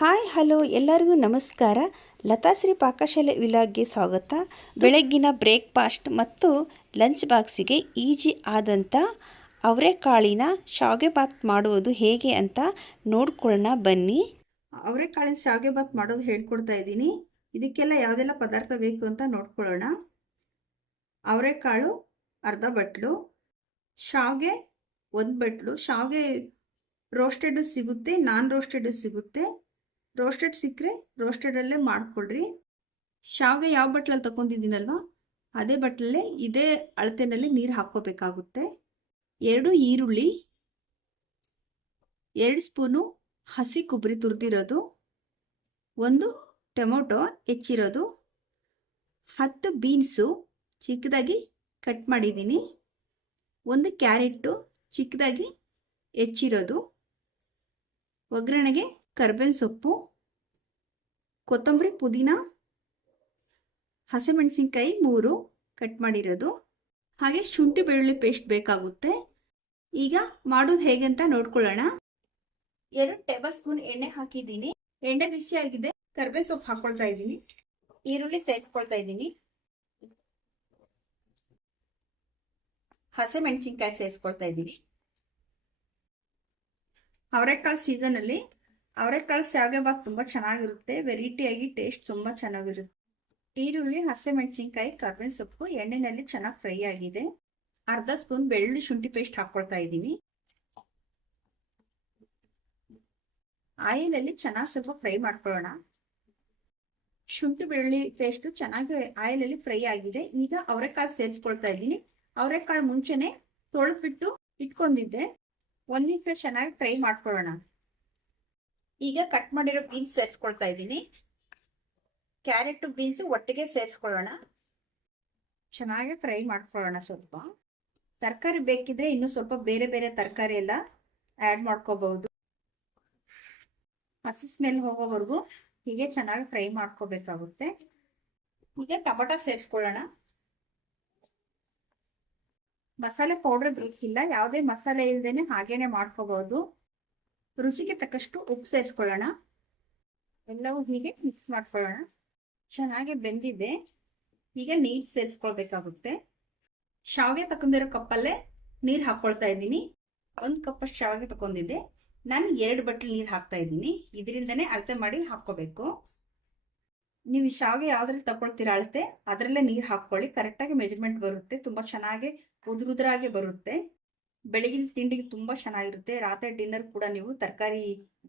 Hi hello ಎಲ್ಲರಿಗೂ ನಮಸ್ಕಾರ. ಲತಾಶ್ರೀ ಪಾಕಶಾಲೆ ವಿಲಾಗ್ಗೆ ಸ್ವಾಗತ. ಬೆಳಗ್ಗಿನ ಬ್ರೇಕ್ಫಾಸ್ಟ್ ಮತ್ತು ಲಂಚ್ ಬಾಕ್ಸಿಗೆ ಈಜಿ ಆದಂಥ ಅವರೆಕಾಳಿನ ಶಾವಿಗೆ ಬಾತ್ ಮಾಡುವುದು ಹೇಗೆ ಅಂತ ನೋಡ್ಕೊಳ್ಳೋಣ ಬನ್ನಿ. ಅವರೆಕಾಳಿನ ಶಾವಿಗೆ ಬಾತ್ ಮಾಡೋದು ಹೇಳ್ಕೊಡ್ತಾ ಇದ್ದೀನಿ. ಇದಕ್ಕೆಲ್ಲ ಯಾವುದೆಲ್ಲ ಪದಾರ್ಥ ಬೇಕು ಅಂತ ನೋಡ್ಕೊಳ್ಳೋಣ. ಅವರೆಕಾಳು ಅರ್ಧ ಬಟ್ಲು, ಶಾವಿಗೆ 1 ಬಟ್ಲು. ಶಾವಿಗೆ ರೋಸ್ಟೆಡ್ ಸಿಗುತ್ತೆ, ನಾನ್ ರೋಸ್ಟೆಡ್ ಸಿಗುತ್ತೆ. ರೋಸ್ಟೆಡ್ ಸಿಕ್ಕರೆ ರೋಸ್ಟೆಡಲ್ಲೇ ಮಾಡ್ಕೊಳ್ರಿ. ಶಾವಿಗೆ ಯಾವ ಬಟ್ಲಲ್ಲಿ ತಗೊಂಡಿದ್ದೀನಲ್ವ ಅದೇ ಬಟ್ಲಲ್ಲೇ ಇದೇ ಅಳತೆನಲ್ಲಿ ನೀರು ಹಾಕ್ಕೋಬೇಕಾಗುತ್ತೆ. 2 ಈರುಳ್ಳಿ, 2 ಸ್ಪೂನು ಹಸಿ ಕೊಬ್ಬರಿ ತುರಿದಿರೋದು, 1 ಟೊಮೊಟೊ ಹೆಚ್ಚಿರೋದು, 10 ಬೀನ್ಸು ಚಿಕ್ಕದಾಗಿ ಕಟ್ ಮಾಡಿದ್ದೀನಿ, 1 ಕ್ಯಾರೆಟು ಚಿಕ್ಕದಾಗಿ ಹೆಚ್ಚಿರೋದು, ಒಗ್ಗರಣೆಗೆ ಕರಿಬೇವಿನ ಸೊಪ್ಪು, ಕೊತ್ತಂಬರಿ, ಪುದೀನ, ಹಸಿಮೆಣಸಿನ್ಕಾಯಿ 3 ಕಟ್ ಮಾಡಿರೋದು, ಹಾಗೆ ಶುಂಠಿ ಬೆಳ್ಳುಳ್ಳಿ ಪೇಸ್ಟ್ ಬೇಕಾಗುತ್ತೆ. ಈಗ ಮಾಡೋದು ಹೇಗೆ ಅಂತ ನೋಡ್ಕೊಳ್ಳೋಣ. 2 ಟೇಬಲ್ ಸ್ಪೂನ್ ಎಣ್ಣೆ ಹಾಕಿದ್ದೀನಿ. ಎಣ್ಣೆ ಬಿಸಿ ಆಗಿದೆ. ಕರಿಬೇವಿನ ಸೊಪ್ಪು ಹಾಕೊಳ್ತಾ ಇದ್ದೀನಿ. ಈರುಳ್ಳಿ ಸೇರಿಸ್ಕೊಳ್ತಾ ಇದ್ದೀನಿ. ಹಸಿಮೆಣಸಿನ್ಕಾಯಿ ಸೇರಿಸ್ಕೊಳ್ತಾ ಇದ್ದೀನಿ. ಅವರೆಕಾಳು ಸೀಸನಲ್ಲಿ ಅವರೆಕಾಳು ಶಾವಿಗೆ ಬಾತ್ ತುಂಬ ಚೆನ್ನಾಗಿರುತ್ತೆ. ವೆರೈಟಿಯಾಗಿ ಟೇಸ್ಟ್ ತುಂಬ ಚೆನ್ನಾಗಿರುತ್ತೆ. ಈರುಳ್ಳಿ, ಹಸಿಮೆಣಸಿನ್ಕಾಯಿ, ಕರಿಬೇವಿನ ಸೊಪ್ಪು ಎಣ್ಣೆಯಲ್ಲಿ ಚೆನ್ನಾಗಿ ಫ್ರೈ ಆಗಿದೆ. ಅರ್ಧ ಸ್ಪೂನ್ ಬೆಳ್ಳುಳ್ಳಿ ಶುಂಠಿ ಪೇಸ್ಟ್ ಹಾಕ್ಕೊಳ್ತಾ ಇದ್ದೀನಿ. ಆಯಿಲಲ್ಲಿ ಚೆನ್ನಾಗಿ ಸ್ವಲ್ಪ ಫ್ರೈ ಮಾಡ್ಕೊಳ್ಳೋಣ. ಶುಂಠಿ ಬೆಳ್ಳುಳ್ಳಿ ಪೇಸ್ಟ್ ಚೆನ್ನಾಗಿ ಆಯಿಲಲ್ಲಿ ಫ್ರೈ ಆಗಿದೆ. ಈಗ ಅವರೆಕಾಳು ಸೇರಿಸ್ಕೊಳ್ತಾ ಇದ್ದೀನಿ. ಅವರೆಕಾಳು ಮುಂಚೆನೆ ತೊಳೆದ್ಬಿಟ್ಟು ಇಟ್ಕೊಂಡಿದ್ದೆ. 1 ನಿಮಿಷ ಚೆನ್ನಾಗಿ ಫ್ರೈ ಮಾಡ್ಕೊಳ್ಳೋಣ. ಈಗ ಕಟ್ ಮಾಡಿರೋ ಬೀನ್ಸ್ ಸೇರಿಸ್ಕೊಳ್ತಾ ಇದ್ದೀನಿ. ಕ್ಯಾರೆಟ್ ಬೀನ್ಸ್ ಒಟ್ಟಿಗೆ ಸೇರಿಸ್ಕೊಳ್ಳೋಣ. ಚೆನ್ನಾಗಿ ಫ್ರೈ ಮಾಡ್ಕೊಳ್ಳೋಣ. ಸ್ವಲ್ಪ ತರಕಾರಿ ಬೇಕಿದ್ರೆ ಇನ್ನು ಸ್ವಲ್ಪ ಬೇರೆ ಬೇರೆ ತರಕಾರಿ ಎಲ್ಲ ಆ್ಯಡ್ ಮಾಡ್ಕೋಬಹುದು. ಹಸಿ ಸ್ಮೆಲ್ ಹೋಗೋವರೆಗೂ ಹೀಗೆ ಚೆನ್ನಾಗಿ ಫ್ರೈ ಮಾಡ್ಕೋಬೇಕಾಗುತ್ತೆ. ಈಗ ಟೊಮೊಟೊ ಸೇರಿಸ್ಕೊಳ್ಳೋಣ. ಮಸಾಲೆ ಪೌಡರ್ ಬೇಕಿಲ್ಲ, ಯಾವುದೇ ಮಸಾಲೆ ಇಲ್ಲದೇನೆ ಹಾಗೇನೆ ಮಾಡ್ಕೋಬಹುದು. ರುಚಿಗೆ ತಕ್ಕಷ್ಟು ಉಪ್ಪು ಸೇರಿಸ್ಕೊಳ್ಳೋಣ. ಎಲ್ಲವೂ ಹೀಗೆ ಮಿಕ್ಸ್ ಮಾಡ್ಕೊಳ್ಳೋಣ. ಚೆನ್ನಾಗಿ ಬೆಂದಿದೆ. ಈಗ ನೀರು ಸೇರಿಸ್ಕೊಳ್ಬೇಕಾಗುತ್ತೆ. ಶಾವಿಗೆ ತಗೊಂಡಿರೋ ಕಪ್ಪಲ್ಲೇ ನೀರು ಹಾಕ್ಕೊಳ್ತಾ ಇದ್ದೀನಿ. 1 ಕಪ್ಪಷ್ಟು ಶಾವಿಗೆ ತಗೊಂಡಿದ್ದೆ. ನಾನು 2 ಬಟ್ಲು ನೀರು ಹಾಕ್ತಾ ಇದ್ದೀನಿ. ಇದರಿಂದನೇ ಅಳತೆ ಮಾಡಿ ಹಾಕ್ಕೋಬೇಕು. ನೀವು ಶಾವಿಗೆ ಯಾವ್ದ್ರಲ್ಲಿ ತಗೊಳ್ತೀರಾ ಅಳತೆ ಅದರಲ್ಲೇ ನೀರು ಹಾಕ್ಕೊಳ್ಳಿ. ಕರೆಕ್ಟಾಗಿ ಮೆಜರ್ಮೆಂಟ್ ಬರುತ್ತೆ. ತುಂಬ ಚೆನ್ನಾಗಿ ಉದುರಾಗಿ ಬರುತ್ತೆ. ಬೆಳಗಿನ ತಿಂಡಿಗೆ ತುಂಬ ಚೆನ್ನಾಗಿರುತ್ತೆ. ರಾತ್ರಿ ಡಿನ್ನರ್ ಕೂಡ ನೀವು ತರಕಾರಿ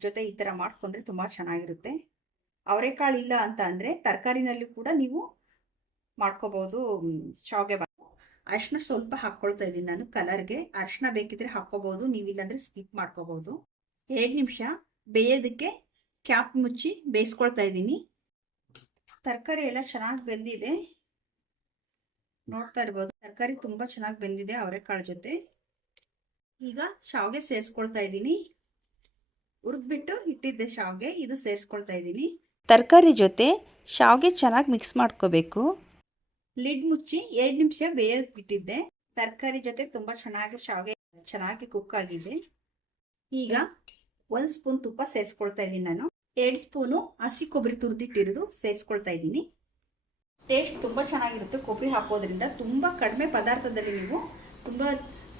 ಜೊತೆ ಈ ಥರ ಮಾಡ್ಕೊಂಡ್ರೆ ತುಂಬ ಚೆನ್ನಾಗಿರುತ್ತೆ. ಅವರೆಕಾಳು ಇಲ್ಲ ಅಂತ ಅಂದರೆ ತರಕಾರಿನಲ್ಲಿ ಕೂಡ ನೀವು ಮಾಡ್ಕೋಬಹುದು ಶಾವಿಗೆ ಬಾತ್. ಅರಿಶಿನ ಸ್ವಲ್ಪ ಹಾಕ್ಕೊಳ್ತಾ ಇದ್ದೀನಿ ನಾನು ಕಲರ್ಗೆ. ಅರಿಶಿನ ಬೇಕಿದ್ರೆ ಹಾಕ್ಕೋಬಹುದು, ನೀವಿಲ್ಲಾಂದರೆ ಸ್ಕಿಪ್ ಮಾಡ್ಕೋಬಹುದು. 2 ನಿಮಿಷ ಬೇಯೋದಕ್ಕೆ ಕ್ಯಾಪ್ ಮುಚ್ಚಿ ಬೇಯಿಸ್ಕೊಳ್ತಾ ಇದ್ದೀನಿ. ತರಕಾರಿ ಎಲ್ಲ ಚೆನ್ನಾಗಿ ಬೆಂದಿದೆ. ನೋಡ್ತಾ ಇರ್ಬೋದು, ತರಕಾರಿ ತುಂಬ ಚೆನ್ನಾಗಿ ಬೆಂದಿದೆ ಅವರೆಕಾಳು ಜೊತೆ. ಈಗ ಶಾವಿಗೆ ಸೇರಿಸ್ಕೊಳ್ತಾ ಇದ್ದೀನಿ. ಹುರಿದ್ಬಿಟ್ಟು ಇಟ್ಟಿದ್ದೆ ಶಾವಿಗೆ, ಇದು ಸೇರಿಸ್ಕೊಳ್ತಾ ಇದ್ದೀನಿ. ತರಕಾರಿ ಜೊತೆ ಶಾವಿಗೆ ಚೆನ್ನಾಗಿ ಮಿಕ್ಸ್ ಮಾಡ್ಕೋಬೇಕು. ಲಿಡ್ ಮುಚ್ಚಿ 2 ನಿಮಿಷ ಬೇಯೋಕೆ ಬಿಟ್ಟಿದ್ದೆ. ತರಕಾರಿ ಜೊತೆ ತುಂಬ ಚೆನ್ನಾಗಿ ಶಾವಿಗೆ ಚೆನ್ನಾಗಿ ಕುಕ್ ಆಗಿದೆ. ಈಗ 1 ಸ್ಪೂನ್ ತುಪ್ಪ ಸೇರಿಸ್ಕೊಳ್ತಾ ಇದ್ದೀನಿ ನಾನು. 2 ಸ್ಪೂನು ಹಸಿ ಕೊಬ್ಬರಿ ತುರಿದಿಟ್ಟಿರೋದು ಸೇರಿಸ್ಕೊಳ್ತಾ ಇದ್ದೀನಿ. ಟೇಸ್ಟ್ ತುಂಬ ಚೆನ್ನಾಗಿರುತ್ತೆ ಕೊಬ್ಬರಿ ಹಾಕೋದ್ರಿಂದ. ತುಂಬ ಕಡಿಮೆ ಪದಾರ್ಥದಲ್ಲಿ ನೀವು ತುಂಬ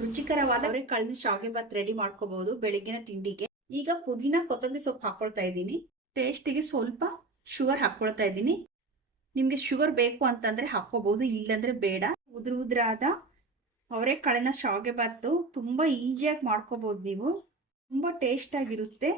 ರುಚಿಕರವಾದ ಅವರೆಕಾಳಿನ ಶಾವಿಗೆ ಬಾತ್ ರೆಡಿ ಮಾಡ್ಕೋಬಹುದು ಬೆಳಗ್ಗಿನ ತಿಂಡಿಗೆ. ಈಗ ಪುದೀನ, ಕೊತ್ತಂಬರಿ ಸೊಪ್ಪು ಹಾಕ್ಕೊಳ್ತಾ ಇದ್ದೀನಿ. ಟೇಸ್ಟಿಗೆ ಸ್ವಲ್ಪ ಶುಗರ್ ಹಾಕ್ಕೊಳ್ತಾ ಇದ್ದೀನಿ. ನಿಮಗೆ ಶುಗರ್ ಬೇಕು ಅಂತಂದ್ರೆ ಹಾಕ್ಕೋಬಹುದು, ಇಲ್ಲಾಂದ್ರೆ ಬೇಡ. ಉದುರಾದ ಅವರೆಕಾಳಿನ ಶಾವಿಗೆ ಬಾತು ತುಂಬ ಈಸಿಯಾಗಿ ಮಾಡ್ಕೋಬಹುದು ನೀವು. ತುಂಬ ಟೇಸ್ಟ್ ಆಗಿರುತ್ತೆ.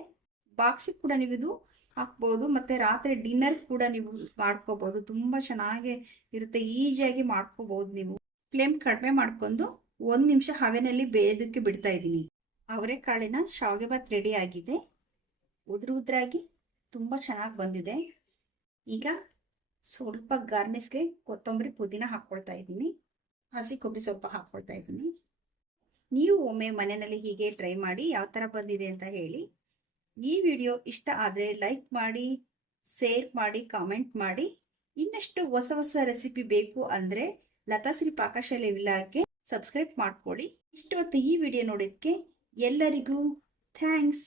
ಬಾಕ್ಸಿಗೆ ಕೂಡ ನೀವು ಇದು ಹಾಕ್ಬೋದು, ಮತ್ತೆ ರಾತ್ರಿ ಡಿನ್ನರ್ ಕೂಡ ನೀವು ಮಾಡ್ಕೋಬಹುದು. ತುಂಬ ಚೆನ್ನಾಗಿ ಇರುತ್ತೆ, ಈಸಿಯಾಗಿ ಮಾಡ್ಕೋಬಹುದು ನೀವು. ಫ್ಲೇಮ್ ಕಡಿಮೆ ಮಾಡ್ಕೊಂಡು 1 ನಿಮಿಷ ಹವೆನಲ್ಲಿ ಬೇಯೋದಕ್ಕೆ ಬಿಡ್ತಾ ಇದ್ದೀನಿ. ಅವರೆಕಾಳಿನ ಶಾವಿಗೆ ಬಾತ್ ರೆಡಿ ಆಗಿದೆ. ಉದುರಾಗಿ ತುಂಬ ಚೆನ್ನಾಗಿ ಬಂದಿದೆ. ಈಗ ಸ್ವಲ್ಪ ಗಾರ್ನಿಷ್ಗೆ ಕೊತ್ತಂಬರಿ, ಪುದೀನ ಹಾಕ್ಕೊಳ್ತಾ ಇದ್ದೀನಿ. ಹಸಿ ಕೊಬ್ಬರಿ ಸೊಪ್ಪು ಹಾಕ್ಕೊಳ್ತಾ ಇದ್ದೀನಿ. ನೀವು ಒಮ್ಮೆ ಮನೆಯಲ್ಲಿ ಹೀಗೆ ಟ್ರೈ ಮಾಡಿ ಯಾವ ಥರ ಬಂದಿದೆ ಅಂತ ಹೇಳಿ. ಈ ವಿಡಿಯೋ ಇಷ್ಟ ಆದರೆ ಲೈಕ್ ಮಾಡಿ, ಶೇರ್ ಮಾಡಿ, ಕಾಮೆಂಟ್ ಮಾಡಿ. ಇನ್ನಷ್ಟು ಹೊಸ ಹೊಸ ರೆಸಿಪಿ ಬೇಕು ಅಂದರೆ ಲತಾಶ್ರೀ ಪಾಕಶಾಲೆ ವಿಲಾಗ್ಗೆ ಸಬ್ಸ್ಕ್ರೈಬ್ ಮಾಡ್ಕೊಳ್ಳಿ. ಇಷ್ಟು ಹೊತ್ತು ಈ ವಿಡಿಯೋ ನೋಡೋದಕ್ಕೆ ಎಲ್ಲರಿಗೂ ಥ್ಯಾಂಕ್ಸ್.